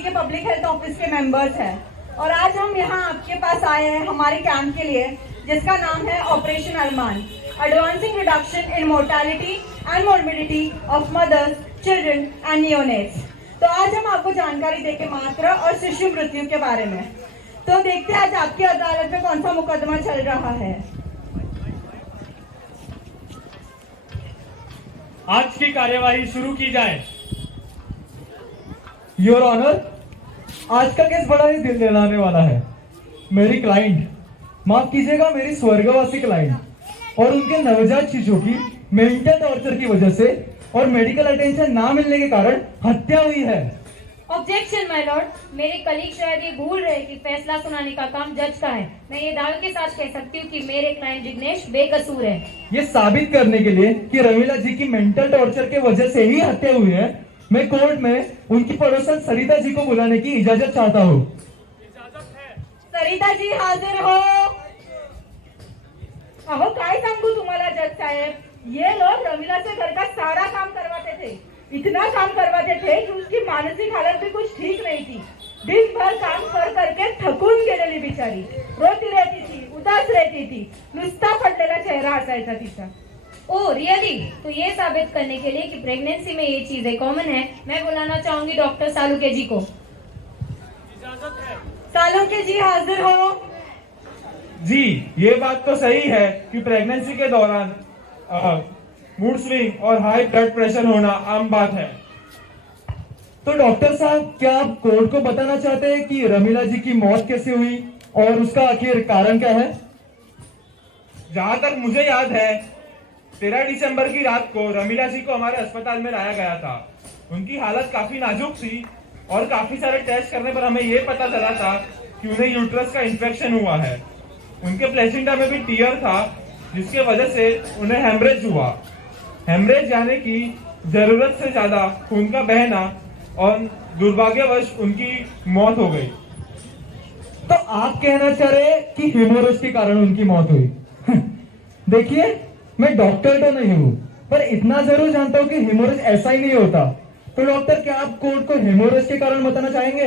University के public health office के members हैं और आज हम यहाँ आपके पास आए हैं हमारे कैंप के लिए जिसका नाम है operation Arman, advancing reduction in mortality and morbidity of mothers, children and neonates. तो आज हम आपको जानकारी देंगे मातृ और शिशु मृत्यु के बारे में। तो देखते हैं आज आपकी अदालत में कौन सा मुकदमा चल रहा है। आज की कार्यवाही शुरू की जाए। योर ऑनर, आज का केस बड़ा ही दिल दहलाने वाला है। मेरी क्लाइंट, माफ कीजिएगा मेरी स्वर्गवासी क्लाइंट और उनके नवजात शिशु की मेंटल टॉर्चर की वजह से और मेडिकल अटेंशन ना मिलने के कारण हत्या हुई है। ऑब्जेक्शन माय लॉर्ड, मेरे कलीग शायद ये भूल रहे कि फैसला सुनाने का काम जज का है। मैं ये दावे के साथ कह सकती हूँ कि मेरे क्लाइंट जिग्नेश बेकसूर है। ये साबित करने के लिए कि रमीला जी की मेंटल टॉर्चर के वजह से ही हत्या हुई है, मैं कोर्ट में उनकी पड़ोसन सरिता जी को बुलाने की इजाजत चाहता हूँ। सरिता जी हाजिर हो। अहो काय सांगू तुम्हाला जज साहेब, ये लोग रमीला से घर का सारा काम करवाते थे, इतना काम करवाते थे कि उसकी मानसिक हालत भी कुछ ठीक नहीं थी। दिन भर काम कर करके थकून गेलेली बिचारी, रोती रहती थी, उदास रहती थी, नुसता पडलेला चेहरा असायचा तिचा। Oh really? तो ये साबित करने के लिए कि प्रेगनेंसी में ये चीजें कॉमन है, मैं बुलाना चाहूंगी डॉक्टर सालुके जी को। सालुके जी हाजिर हो। जी, ये बात तो सही है कि प्रेगनेंसी के दौरान मूड स्विंग और हाई ब्लड प्रेशर होना आम बात है। तो डॉक्टर साहब, क्या आप कोर्ट को बताना चाहते हैं कि रमीला जी की मौत कैसे हुई और उसका आखिर कारण क्या है? जहां तक मुझे याद है 13 दिसंबर की रात को रमीला जी को हमारे अस्पताल में लाया गया था। उनकी हालत काफी नाजुक थी और काफी सारे टेस्ट करने पर हमें ये पता चला था कि उन्हें यूट्रस का इन्फेक्शन हुआ है। उनके प्लेसेंटा में भी टीयर था जिसके वजह से उन्हें हेमरेज हुआ। हेमरेज यानी कि जरूरत से ज्यादा खून का बहना और दुर्भाग्यवश उनकी मौत हो गई। तो आप कहना चाह रहे हैं कि हेमोरेज के कारण उनकी मौत हुई। देखिए, मैं डॉक्टर तो नहीं हूँ, पर इतना जरूर जानता हूँ कि हेमोरेज ऐसा ही नहीं होता। तो डॉक्टर, क्या आप कोर्ट को हेमोरेज के कारण बताना चाहेंगे?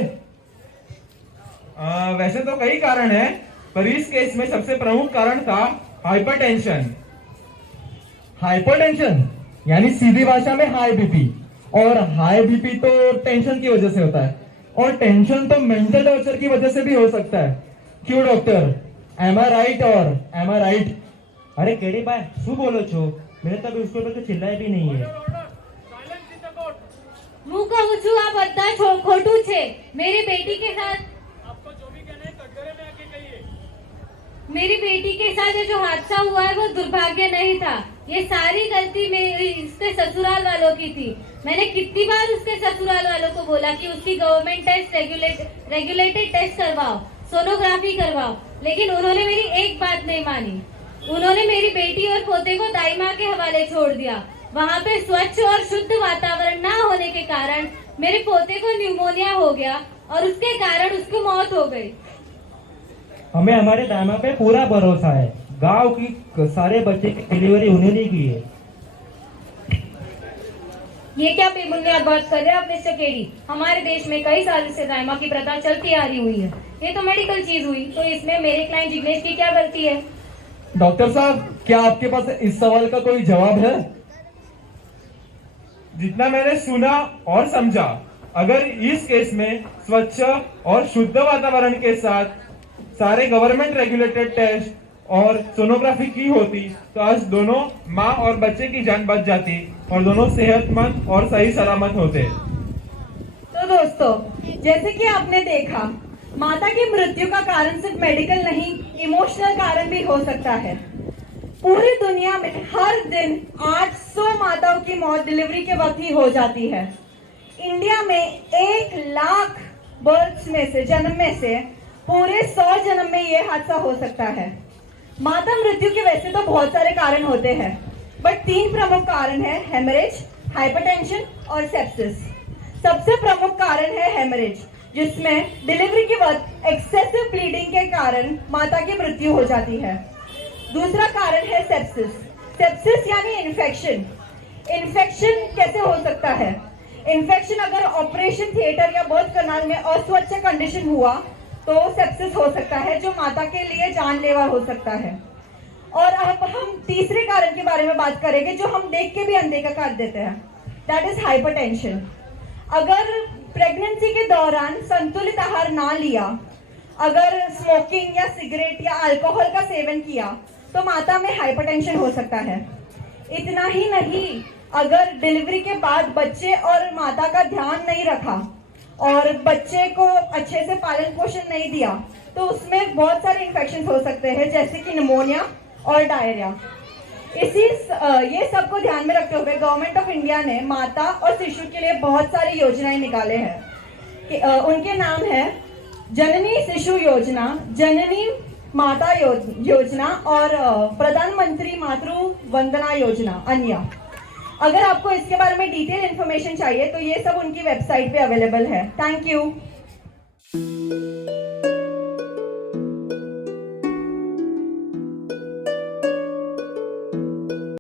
वैसे तो कई कारण हैं, पर इस केस में सबसे प्रमुख कारण था हाइपरटेंशन। हाइपरटेंशन यानी सीधी भाषा में हाई बीपी, और हाई बीपी तो टेंशन की वजह से होता है और टेंशन तो मेंटल टॉर्चर की वजह से भी हो सकता है। क्यों डॉक्टर, एम आई राइट और एम आई राइट? अरे केड़ी भाई शू बोलो छो? मैंने तो अभी उसके ऊपर तो चिल्लाया भी नहीं है। હું કહું છું આ બધા ખોટું છે। मेरी बेटी के साथ मेरी बेटी के साथ ये जो हादसा हुआ है वो दुर्भाग्य नहीं था। ये सारी गलती मेरी इसके ससुराल वालों की थी। मैंने कितनी बार उसके ससुराल वालों को बोला कि उसकी गवर्नमेंट टेस्ट रेगुलेटेड टेस्ट करवाओ, सोनोग्राफी करवाओ, लेकिन उन्होंने मेरी एक बात नहीं मानी। उन्होंने मेरी बेटी और पोते को दाई माँ के हवाले छोड़ दिया। वहाँ पे स्वच्छ और शुद्ध वातावरण ना होने के कारण मेरे पोते को न्यूमोनिया हो गया और उसके कारण उसकी मौत हो गई। हमें हमारे दामा पे पूरा भरोसा है। गांव की सारे बच्चे की डिलीवरी उन्होंने की है। ये क्या बेबुनियाद बात कर रहे हैं आप मिस्टर केडी? हमारे देश में कई साल से दाइमा की प्रथा चलती आ रही हुई है। ये तो मेडिकल चीज हुई, तो इसमें मेरे क्लाइंट जिग्नेश की क्या गलती है? डॉक्टर साहब, क्या आपके पास इस सवाल का कोई जवाब है? जितना मैंने सुना और समझा, अगर इस केस में स्वच्छ और शुद्ध वातावरण के साथ सारे गवर्नमेंट रेगुलेटेड टेस्ट और सोनोग्राफी की होती तो आज दोनों माँ और बच्चे की जान बच जाती और दोनों सेहतमंद और सही सलामत होते। तो दोस्तों, जैसे कि आपने देखा, माता की मृत्यु का कारण सिर्फ मेडिकल नहीं, इमोशनल कारण भी हो सकता है। पूरी दुनिया में हर दिन 800 माताओं की मौत डिलीवरी के वक्त ही हो जाती है। इंडिया में 1 लाख बर्थ्स में से, जन्म में से पूरे 100 जन्म में ये हादसा हो सकता है। माता मृत्यु के वैसे तो बहुत सारे कारण होते हैं, बट 3 प्रमुख कारण है: हेमरेज, हाइपरटेंशन और सेप्सिस। सबसे प्रमुख कारण है हेमरेज, जिसमें डिलीवरी के वक्त एक्सेसिव ब्लीडिंग के कारण माता की मृत्यु हो जाती है। दूसरा कारण है सेप्सिस। सेप्सिस यानी इन्फेक्शन। इन्फेक्शन कैसे हो सकता है? इन्फेक्शन अगर ऑपरेशन थिएटर या बर्थ कनाल में अस्वच्छ कंडीशन हुआ तो सेप्सिस हो सकता है, जो माता के लिए जानलेवा हो सकता है। और अब हम तीसरे कारण के बारे में बात करेंगे जो हम देख के भी अनदेखा कर देते हैं, दैट इज हाइपरटेंशन। अगर प्रेगनेंसी के दौरान संतुलित आहार ना लिया, अगर स्मोकिंग या सिगरेट या अल्कोहल का सेवन किया तो माता में हाइपरटेंशन हो सकता है। इतना ही नहीं, अगर डिलीवरी के बाद बच्चे और माता का ध्यान नहीं रखा और बच्चे को अच्छे से पालन पोषण नहीं दिया तो उसमें बहुत सारे इन्फेक्शन हो सकते हैं, जैसे कि निमोनिया और डायरिया। ये सब को ध्यान में रखते हुए गवर्नमेंट ऑफ इंडिया ने माता और शिशु के लिए बहुत सारी योजनाएं निकाले हैं। उनके नाम है जननी शिशु योजना, जननी माता योजना और प्रधानमंत्री मातृ वंदना योजना अन्य। अगर आपको इसके बारे में डिटेल इन्फॉर्मेशन चाहिए तो ये सब उनकी वेबसाइट पे अवेलेबल है। Thank you.